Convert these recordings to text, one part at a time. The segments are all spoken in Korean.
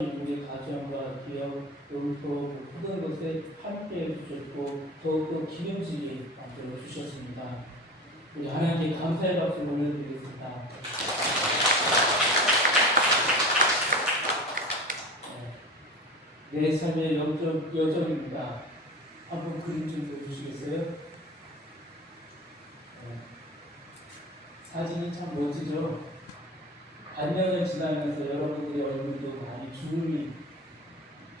우리 가정과 기업, 영토, 모든 것에 함께 해주셨고 더욱더 기름지게 만들어 주셨습니다. 우리 하나님께 감사의 박수 올려드리겠습니다. 내 삶의 영적 여정입니다. 한번 그림 좀 보여주시겠어요? 사진이 참 멋지죠? 반년을 지나면서 여러분들의 얼굴도 많이 주름이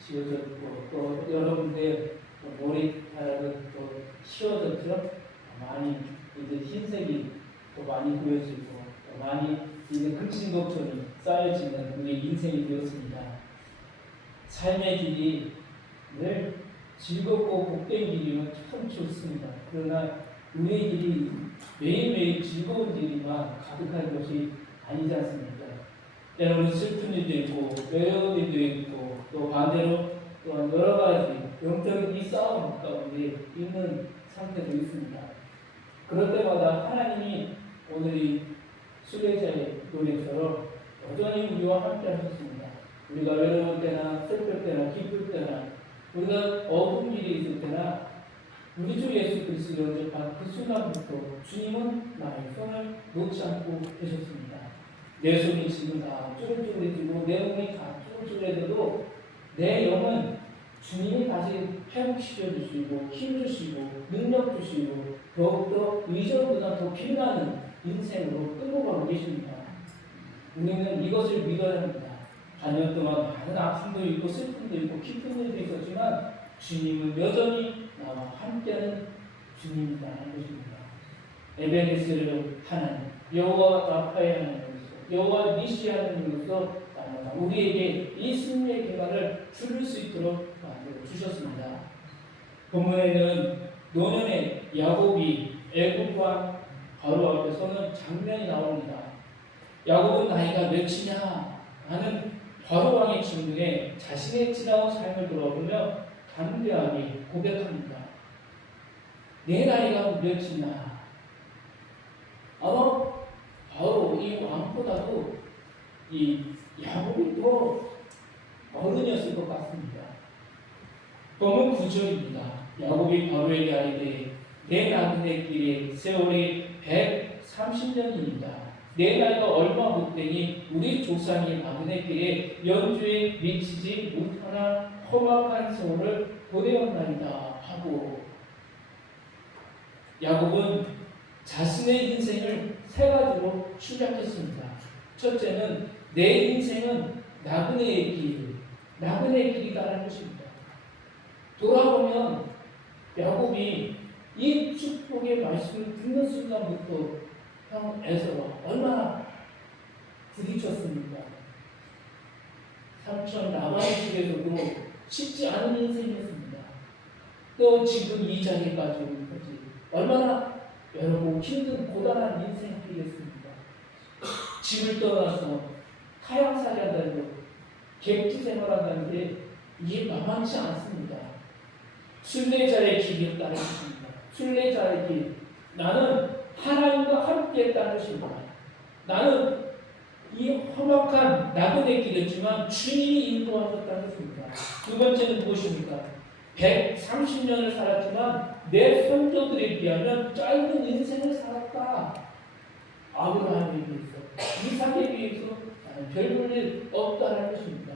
지어졌고 또 여러분들의 머리카락은 또 휘어졌죠? 많이 이제 흰색이 또 많이 보여지고 또 많이 이제 그친 것처럼 쌓여지는 우리 인생이 되었습니다. 삶의 길이 늘 즐겁고 복된 길이면 참 좋습니다. 그러나 우리의 길이 매일매일 즐거운 길이만 가득한 것이 아니지 않습니까? 때로는 슬픈 일도 있고 외로운 일도 있고 또 반대로 또한 여러 가지 영적인 이 싸움 가운데 있는 상태도 있습니다. 그럴 때마다 하나님이 오늘 이 순례자의 노래처럼 여전히 우리와 함께 하셨습니다. 우리가 외로울 때나 슬플 때나 기쁠 때나 우리가 어두운 길에 있을 때나 우리 주 예수 그리스도를 영접한 그 순간부터 주님은 나의 손을 놓지 않고 계셨습니다. 내 손이 지금 다 쭈글쭈글해지고 내 몸이 다 쭈글쭈글해져도 내 영은 주님이 다시 회복시켜 주시고 힘 주시고 능력 주시고 더욱더 이전보다 더 빛나는 인생으로 끌고 가고 계십니다. 우리는 이것을 믿어야 합니다. 반년 동안 많은 아픔도 있고 슬픔도 있고 기쁜 일도 있었지만 주님은 여전히 나와 함께하는 주님이라는 것입니다. 에베네스를 하나님, 여호와 라파의 하나님, 여호와 니시 하나님으로서 우리에게 이 승리의 기반을 주를 수 있도록 만들어 주셨습니다. 본문에는 노년의 야곱이 애굽과 바로 앞에 서는 장면이 나옵니다. 야곱은 나이가 몇이냐 하는 바로 왕의 질문에 자신의 지나온 삶을 돌아보며 담대하게 고백합니다. 내 나이가 몇이냐? 아마 바로 이 왕보다도 이 야곱이 더 어른이었을 것 같습니다. 본문 9절입니다. 야곱이 바로에게 아뢰되 내 나그네 길의 세월이 130년입니다. 내 나이가 얼마 못되니 우리 조상이 나그네 길에 연주에 미치지 못하나 험악한 세월을 보내었나이다 하고 야곱은 자신의 인생을 세 가지로 축약했습니다. 첫째는 내 인생은 나그네의 길이다라는 것입니다. 돌아보면 야곱이 이 축복의 말씀을 듣는 순간부터 형 에서와 얼마나 부딪혔습니까? 삼촌 라반의 집에서도 쉽지 않은 인생이었습니다. 또 지금 이 자리까지 오기까지 얼마나 외롭고 힘든 고단한 인생길이었습니다. 집을 떠나서 타향살이 한다는 것, 객지 생활한다는 게 이게 만만치 않습니다. 순례자의 길을 따르겠습니다. 순례자의 길, 나는 하나님과 함께 했다는 것입니다. 나는 이 험악한 나그네 길이었지만 주님이 인도하셨다는 것입니다. 두 번째는 무엇입니까? 130년을 살았지만 내 손자들에 비하면 짧은 인생을 살았다. 아브라함에 비해서, 이삭에 비해서 나는 별 볼 일 없다는 것입니다.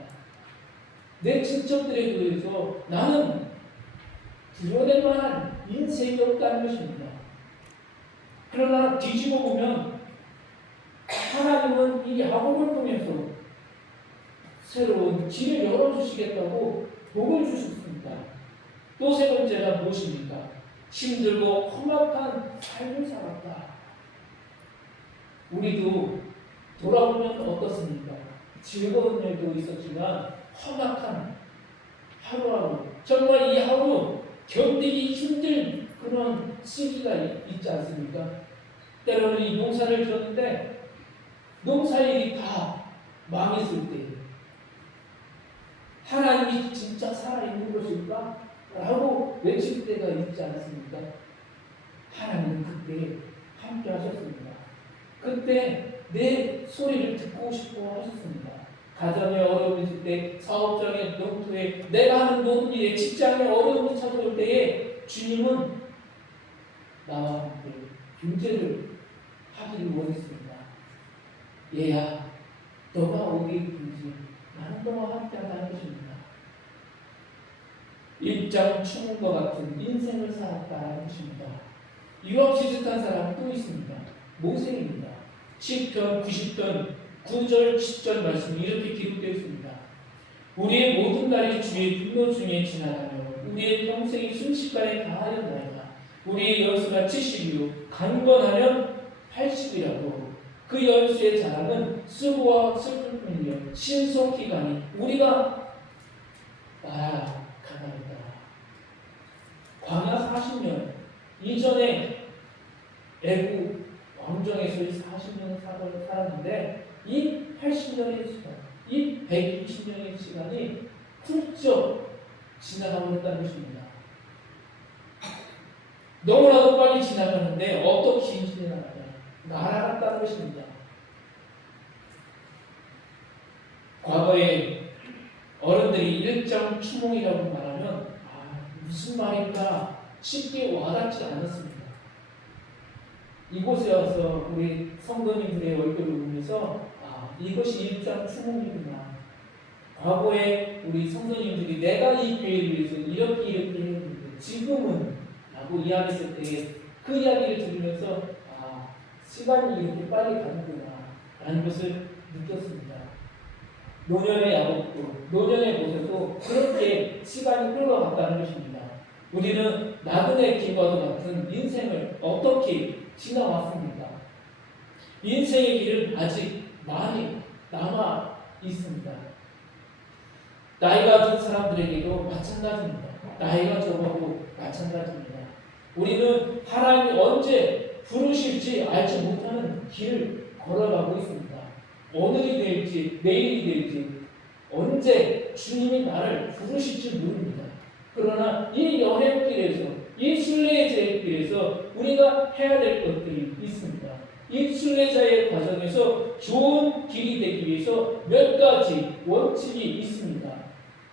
내 친척들에 비해서 나는 드러낼 만한 인생이 없다는 것입니다. 그러나 뒤집어 보면 하나님은 이 야곱을 통해서 새로운 길을 열어주시겠다고 복을 주셨습니다. 또 세 번째가 무엇입니까? 힘들고 험악한 삶을 살았다. 우리도 돌아보면 어떻습니까? 즐거운 일도 있었지만 험악한 하루하루, 정말 이 하루 견디기 힘든 그런 시기가 있지 않습니까? 때로는 이 농사를 지었는데 농사일이 다 망했을 때 하나님이 진짜 살아있는 것일까? 라고 외칠 때가 있지 않습니까? 하나님은 그때 함께 하셨습니다. 그때 내 소리를 듣고 싶어 하셨습니다. 가정에 어려움이 있을 때, 사업장에 농토에, 내가 하는 모든 일에, 직장에 어려움이 찾아올 때에 주님은 나와 함께 교제를 하기를 원했습니다. 얘야, 너가 어디에 있든지 나는 너와 함께 하다는 것입니다. 일장 추문과 같은 인생을 살았다는 것입니다. 이와 비슷한 사람 또 있습니다. 모세입니다. 시편 90편 9절 10절 말씀이 이렇게 기록되어 있습니다. 우리의 모든 날이 주의 분노 중에 지나가며 우리의 평생이 순식간에 다하였나이다. 우리의 연수가 70이요 강건하면 80이라도 그 연수의 자랑은 수고와 슬플 뿐이며 신속히 가니 우리가 가나이다. 광야 40년 이전에 애국 왕정에서 40년을 살았는데 이 80년의 시간, 이 120년의 시간이 훌쩍 지나가고 있다는 것입니다. 너무나도 빨리 지나가는데 어떻게 지나가냐? 날아갔다는 것입니다. 과거에 어른들이 일장 추몽이라고 말하면 무슨 말인가 쉽게 와닿지 않았습니다. 이곳에 와서 우리 성도님들의 얼굴을 보면서 이것이 일장 추몽이구나. 과거에 우리 성도님들이 내가 이 교회를 위해서 이렇게 했는데 지금은 라고 이야기했을 때 그 이야기를 들으면서 시간이 이렇게 빨리 가는구나 라는 것을 느꼈습니다. 노년의 야곱도 노년의 모세도 그렇게 시간이 흘러갔다는 것입니다. 우리는 나그네 길과도 같은 인생을 어떻게 지나왔습니까? 인생의 길은 아직 많이 남아 있습니다. 나이가 든 사람들에게도 마찬가지입니다. 나이가 적어도 마찬가지입니다. 우리는 하나님이 언제 부르실지 알지 못하는 길을 걸어가고 있습니다. 오늘이 될지 내일이 될지 언제 주님이 나를 부르실지 모릅니다. 그러나 이 여행길에서 이 순례자의 길에서 우리가 해야 될 것들이 있습니다. 이 순례자의 과정에서 좋은 길이 되기 위해서 몇 가지 원칙이 있습니다.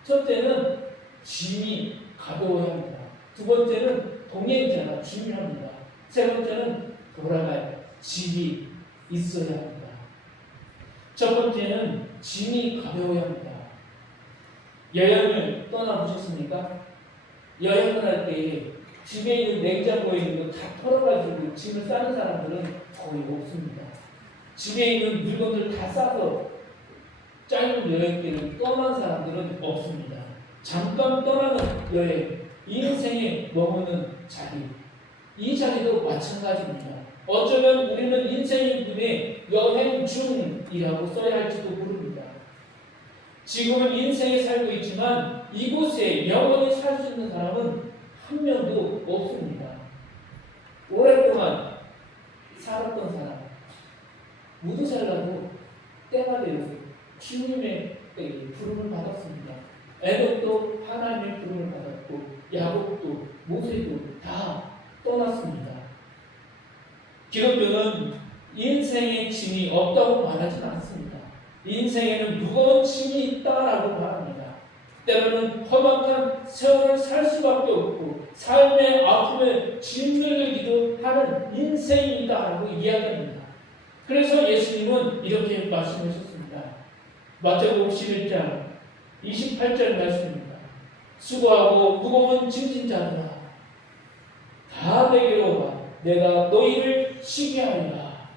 첫째는 짐이 가벼워야 합니다. 두 번째는 동행자가 중요합니다. 세 번째는 돌아갈 집이 있어야 합니다. 첫 번째는 짐이 가벼워야 합니다. 여행을 떠나보셨습니까? 여행을 할 때 집에 있는 냉장고에 있는 거 다 털어가지고 짐을 싸는 사람들은 거의 없습니다. 집에 있는 물건들 다 싸서 짧은 여행 때는 떠난 사람들은 없습니다. 잠깐 떠나는 여행, 인생에 머무는 자리, 이 자리도 마찬가지입니다. 어쩌면 우리는 인생의 눈에 여행 중이라고 써야 할지도 모릅니다. 지금은 인생에 살고 있지만 이곳에 영원히 살 수 있는 사람은 한 명도 없습니다. 오랫동안 살았던 사람, 모두 살라고 때가 되어서 주님의 부름을 받았습니다. 에녹도 하나님의 부름을 받았고 야곱도 모세도 다 떠났습니다. 기독교는 인생의 짐이 없다고 말하지는 않습니다. 인생에는 무거운 짐이 있다라고 말합니다. 때로는 험악한 세월을 살 수밖에 없고 삶의 아픔에 짓눌리기도 하는 인생이다라고 이야기합니다. 그래서 예수님은 이렇게 말씀하셨습니다. 마태복음 11장 28절 말씀입니다. 수고하고 무거운 짐진 자들아 다 내게로 와 내가 너희를 쉬게 하리라.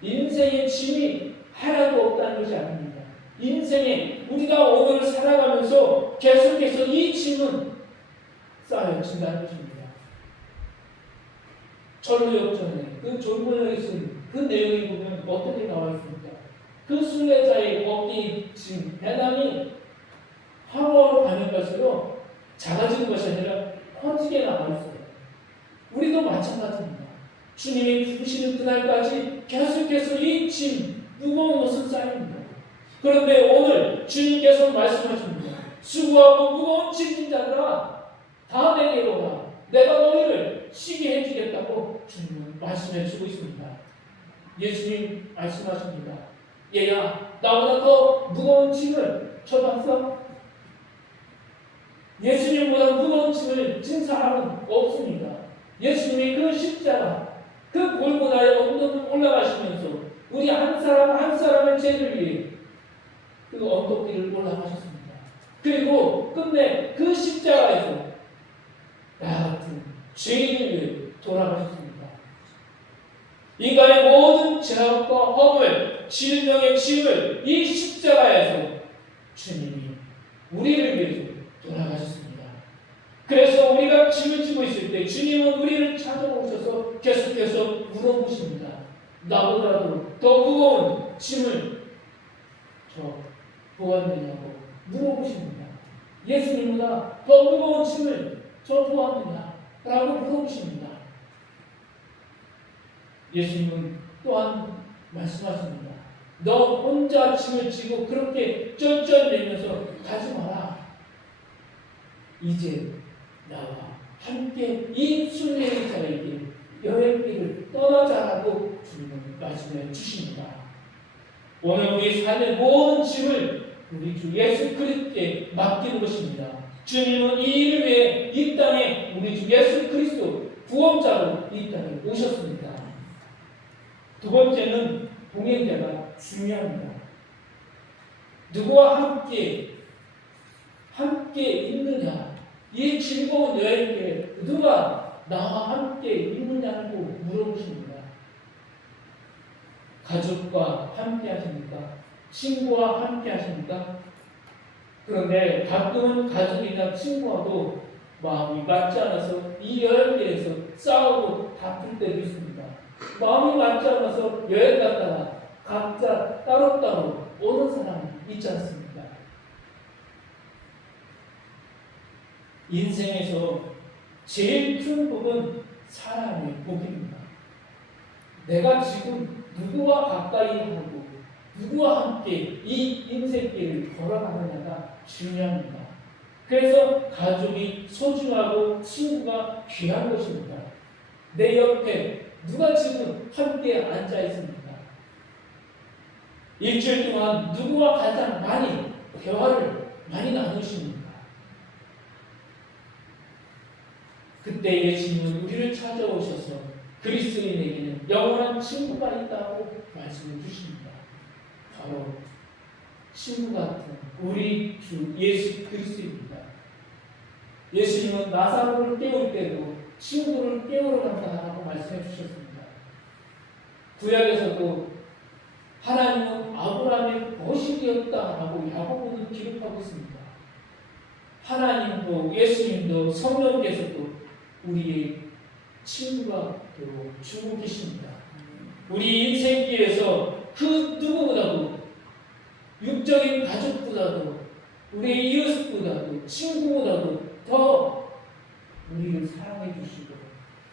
인생의 짐이 하나도 없다는 것이 아닙니다. 인생에 우리가 오늘 살아가면서 계속해서 이 짐은 쌓여진다는 것입니다. 철로역전에 그 졸문역에 쓴 그 내용이 보면 어떻게 나와 있습니까? 그 순례자의 어깨에 짐, 배낭이 하루하루 가는 것으로 작아지는 것이 아니라 커지게 나와 있어요. 우리도 마찬가지입니다. 주님이 부르시는 그날까지 계속해서 이 짐, 무거운 것은 쌓입니다. 그런데 오늘 주님께서 말씀하십니다. 수고하고 무거운 짐진 자들아 다 내게로 와. 내가 너희를 쉬게 해주겠다고 주님은 말씀해 주고 있습니다. 예수님 말씀하십니다. 얘야 나보다 더 무거운 짐을 져봤어? 예수님보다 무거운 짐을 진 사람은 없습니다. 예수님이 그 십자가, 그 골고다의 언덕을 올라가시면서 우리 한 사람 한 사람의 죄를 위해 그 언덕길을 올라가셨습니다. 그리고 끝내 그 십자가에서 나 같은 죄인을 위해 돌아가셨습니다. 인간의 모든 죄악과 허물, 질병의 짐을 이 십자가에서 주님이 우리를 위해서 돌아가셨습니다. 그래서 우리가 짐을 지고 있을 때 주님은 우리를 찾아오셔서 계속해서 물어보십니다. 나보다도 더 무거운 짐을 저 보았느냐고 물어보십니다. 예수님보다 더 무거운 짐을 저 보았느냐 라고 물어보십니다. 예수님은 또한 말씀하십니다. 너 혼자 짐을 지고 그렇게 쩔쩔매면서 가지 마라. 이제 나와 함께 이 순례의 자에게 여행길을 떠나자라고 주님은 말씀해 주십니다. 오늘 우리 삶의 모든 짐을 우리 주 예수 그리스도께 맡기는 것입니다. 주님은 이 일을 위해 이 땅에 우리 주 예수 그리스도 구원자로 이 땅에 오셨습니다. 두 번째는 동행자가 중요합니다. 누구와 함께 있느냐, 이 즐거운 여행에 누가 나와 함께 있느냐고 물어보십니다. 가족과 함께 하십니까? 친구와 함께 하십니까? 그런데 가끔은 가족이나 친구와도 마음이 맞지 않아서 이 여행길에서 싸우고 다툴 때도 있습니다. 마음이 맞지 않아서 여행 갔다가 각자 따로따로 오는 사람이 있지 않습니까? 인생에서 제일 큰 복은 사람의 복입니다. 내가 지금 누구와 가까이 하고 누구와 함께 이 인생길을 걸어가느냐가 중요합니다. 그래서 가족이 소중하고 친구가 귀한 것입니다. 내 옆에 누가 지금 함께 앉아 있습니까? 일주일 동안 누구와 가장 많이 대화를 많이 나누십니까? 그때 예수님은 우리를 찾아오셔서 그리스도인에게는 영원한 친구가 있다고 말씀해 주십니다. 바로 친구 같은 우리 주 예수 그리스도입니다. 예수님은 나사로를 깨울 때도 친구를 깨우러 간다라고 말씀해 주셨습니다. 구약에서도 하나님은 아브라함의 거식이었다라고 야고보는 기록하고 있습니다. 하나님도 예수님도 성령께서도 우리의 친구가 되어 주고 계십니다. 우리 인생길에서 그 누구보다도 육적인 가족보다도 우리의 이웃보다도 친구보다도 더 우리를 사랑해 주시고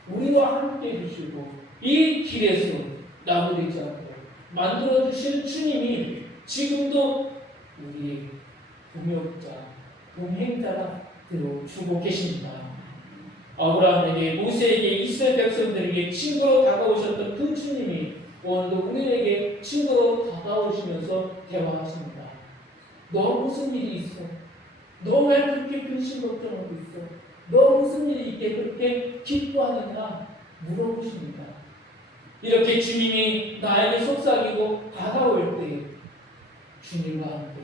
우리와 함께 해주시고 이 길에서 나무리지 않고 만들어 주시는 주님이 지금도 우리의 동역자, 동행자가 되어 주고 계십니다. 아브라함에게, 모세에게, 이스라엘 백성들에게 친구로 다가오셨던 그 주님이 오늘도 우리에게 친구로 다가오시면서 대화하십니다. 너 무슨 일이 있어? 너 왜 그렇게 근심 걱정하고 있어? 너 무슨 일이 있게 그렇게 기뻐하느냐? 물어보십니다. 이렇게 주님이 나에게 속삭이고 다가올 때 주님과 함께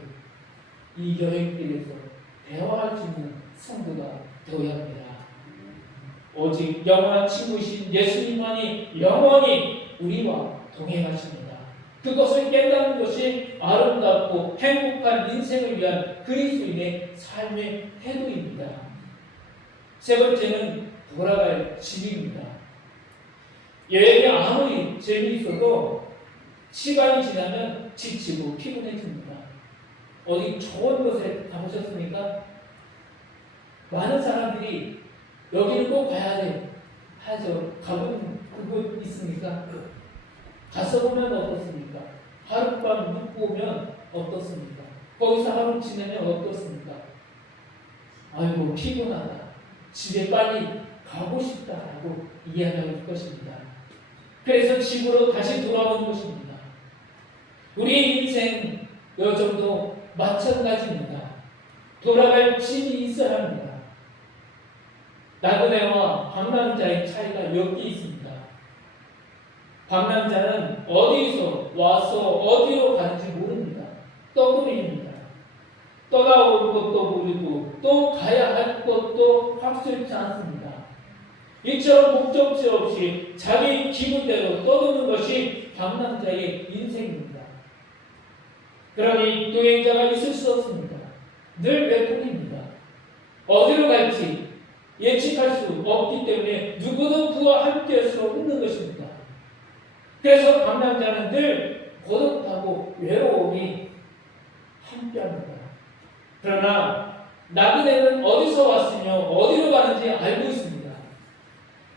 이 여행길에서 대화할 수 있는 성도가 되어야 합니다. 오직 영원한 친구이신 예수님만이 영원히 우리와 동행하십니다. 그것을 깨닫는 것이 아름답고 행복한 인생을 위한 그리스도인의 삶의 태도입니다. 세 번째는 돌아갈 집입니다. 여행이 아무리 재미있어도 시간이 지나면 지치고 피곤해집니다. 어디 좋은 곳에 가보셨습니까? 많은 사람들이 여기는 꼭 가야 돼 하죠. 가본 그곳 있습니까? 가서 보면 어떻습니까? 하룻밤 묵고 오면 어떻습니까? 거기서 하루 지내면 어떻습니까? 아이고 피곤하다. 집에 빨리 가고 싶다라고 이야기할 것입니다. 그래서 집으로 다시 돌아오는 것입니다. 우리의 인생 여정도 마찬가지입니다. 돌아갈 집이 있어야 합니다. 나그네와 방랑자의 차이가 여기 있습니다. 방랑자는 어디서 와서 어디로 가는지 모릅니다. 떠돌이입니다. 떠나올 것도 모르고 또 가야 할 것도 확실치 않습니다. 이처럼 목적지 없이 자기 기분대로 떠도는 것이 방랑자의 인생입니다. 그러니 여행자가 있을 수 없습니다. 늘 외통입니다. 어디로 갈지 예측할 수 없기 때문에 누구도 그와 함께 할 수 없는 것입니다. 그래서 방랑자는 늘 고독하고 외로움이 함께합니다. 그러나 나그네는 어디서 왔으며 어디로 가는지 알고 있습니다.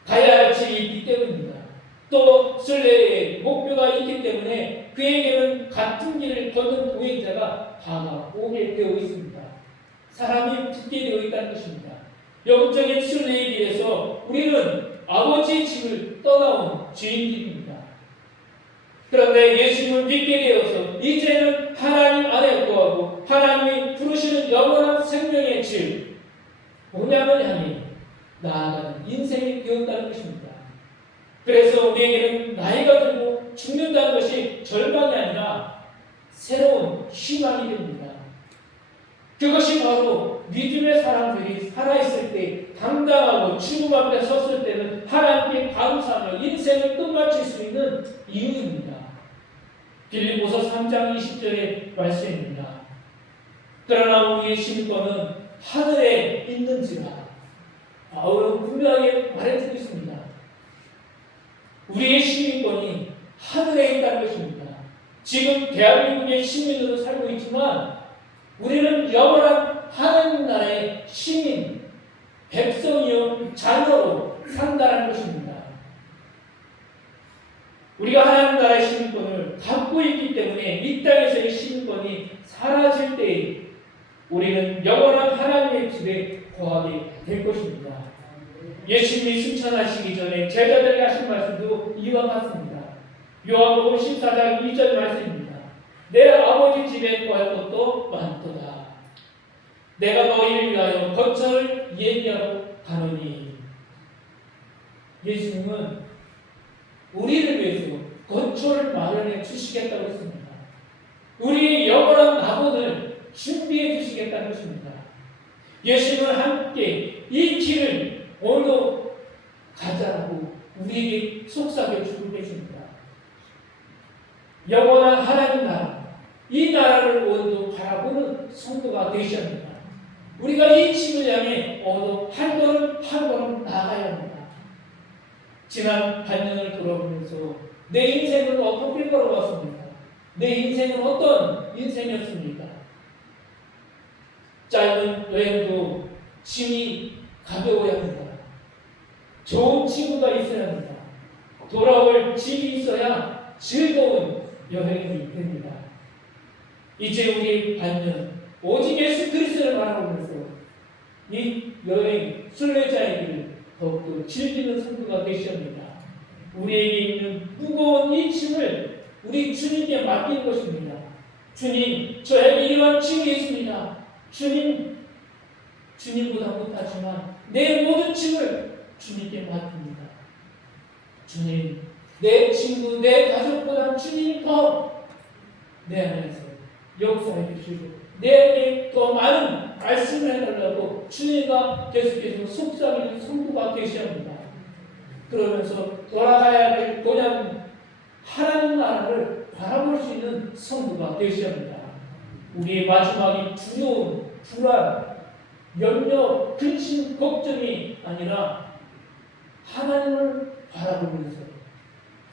가야 할 집이 있기 때문입니다. 또 순례의 목표가 있기 때문에 그에게는 같은 길을 걷는 보행자가 다가오게 되어 있습니다. 사람이 붙게 되어 있다는 것입니다. 영적인 순례의 길에서 우리는 아버지의 집을 떠나온 주인들입니다. 그런데 예수님을 믿게 되어서 이제는 하나님 안에 거하고 하나님이 부르시는 영원한 생명의 질 본향을 향해 나아가는 인생이 되었다는 것입니다. 그래서 우리에게는 나이가 들고 죽는다는 것이 절망이 아니라 새로운 희망이 됩니다. 그것이 바로 믿음의 사람들이 살아있을 때 당당하고 죽음 앞에 섰을 때는 하나님께 감사하며 인생을 끝마칠 수 있는 이유입니다. 빌립보서 3장 20절의 말씀입니다. 그러나 우리의 신권은 하늘에 있는지라. 바울은 분명하게 말해주고 있습니다. 우리의 시민권이 하늘에 있다는 것입니다. 지금 대한민국의 시민으로 살고 있지만 우리는 영원한 하나님 나라의 시민, 백성이요 자녀로 산다는 것입니다. 우리가 하나님 나라의 시민권을 갖고 있기 때문에 이 땅에서의 시민권이 사라질 때 우리는 영원한 하나님의 집에 거하게 될 것입니다. 예수님이 승천하시기 전에 제자들에게 하신 말씀도 이와 같습니다. 요한복음 14장 2절 말씀입니다. 내 아버지 집에 거할 것도 많도다. 내가 너희를 위하여 거처를 예비하러 가노니. 예수님은 우리를 위해서 거처를 마련해 주시겠다고 했습니다. 우리의 영원한 낙원을 준비해 주시겠다는 것입니다. 예수님은 함께 이 길을 오늘도 가자라고 우리에게 속삭여 주고 계십니다. 영원한 하나님 나라, 이 나라를 오늘도 바라보는 성도가 되셔야 합니다. 우리가 이 집을 향해 오늘도 한 걸음 한 걸음 나아가야 합니다. 지난 반년을 돌아보면서 내 인생은 어떻게 걸어왔습니까? 내 인생은 어떤 인생이었습니까? 짧은 여행도 짐이 가벼워야 합니다. 좋은 친구가 있어야 합니다. 돌아올 집이 있어야 즐거운 여행이 됩니다. 이제 우리 반년 오직 예수 그리스도를 바라보면서 이 여행 순례자의 길을 더욱더 즐기는 성도가 되셔야 합니다. 우리에게 있는 무거운 이 짐을 우리 주님께 맡기는 것입니다. 주님, 저에게 이러한 짐이 있습니다. 주님, 주님보다 못하지만 내 모든 짐을 주님께 맡깁니다. 주님, 내 친구, 내 가족보다 주님이 더 내 안에서 역사해 주시고 내게 더 많은 말씀을 해달라고 주님과 계속해서 속삭이는 성도가 되셔야 합니다. 그러면서 돌아가야 될 고향 하나님 나라를 바라볼 수 있는 성도가 되셔야 합니다. 우리의 마지막이 두려움, 불안, 염려, 근심, 걱정이 아니라 하나님을 바라보면서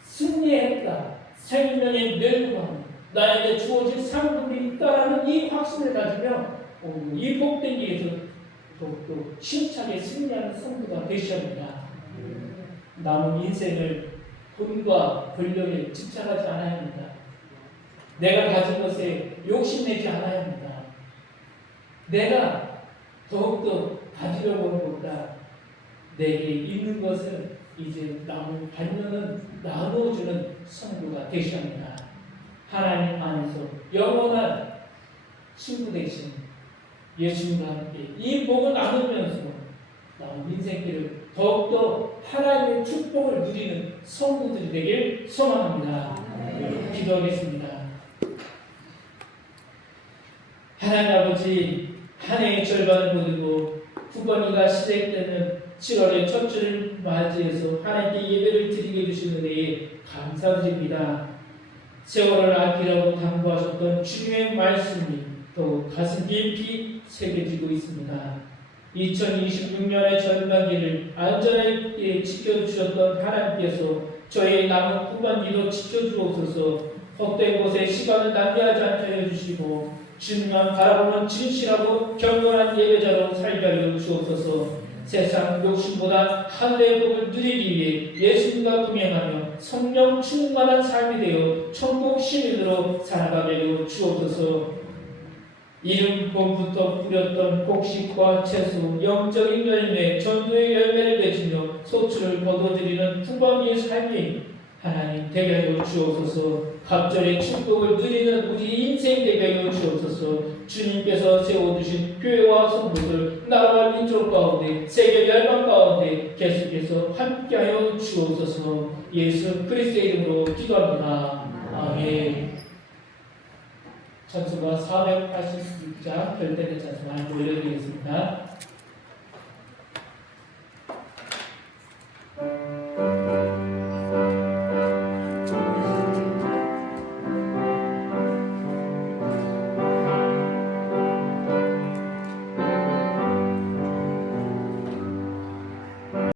승리했다, 생명의 멸류관, 나에게 주어진 상급이 있다라는 이 확신을 가지며 이 복된 길에서 더욱더 힘차게 승리하는 성도가 되셔야 합니다. 남은 인생을 돈과 권력에 집착하지 않아야 합니다. 내가 가진 것에 욕심내지 않아야 합니다. 내가 더욱더 가지려고 하는 것보다 내게 있는 것을 이제 남은 반면은 나누어주는 성도가 되셔야 합니다. 하나님 안에서 영원한 친구 되신 예수님과 함께 이 복을 나누면서 나온 인생길을 더욱더 하나님의 축복을 누리는 성도들이 되길 소망합니다. 기도하겠습니다. 하나님 아버지, 한 해의 절반을 보내고 후반기가 시작되는 7월의 첫 주를 맞이해서 하나님께 예배를 드리게 해주시는 데에 감사드립니다. 세월을 아끼라고 당부하셨던 주님의 말씀이 더욱 가슴 깊이 새겨지고 있습니다. 2026년의 전반기를 안전하게 지켜주셨던 하나님께서 저의 남은 후반기도 지켜주옵소서. 헛된 곳에 시간을 낭비하지 않게 해주시고 주님만 바라보는 진실하고 경건한 예배자로 살게 하여 주옵소서. 세상 욕심보다 하늘의 복을 누리기 위해 예수님과 동행하며 성령 충만한 삶이 되어 천국 시민으로 살아가게 하여 주옵소서. 이름부터 뿌렸던 곡식과 채소, 영적인 열매, 전도의 열매를 맺으며 소출을 거둬들이는 후반기의 삶이 하나님 되게 하여 주옵소서. 갑절의 축복을 누리는 우리 인생 되게 하여 주옵소서. 주님께서 세워두신 교회와 성도들, 나라와 민족 가운데, 세계 열방 가운데 계속해서 함께하여 주옵소서. 예수 그리스도의 이름으로 기도합니다. 아멘. 찬송가 486장 별대의 찬송 한 번 올려드리겠습니다.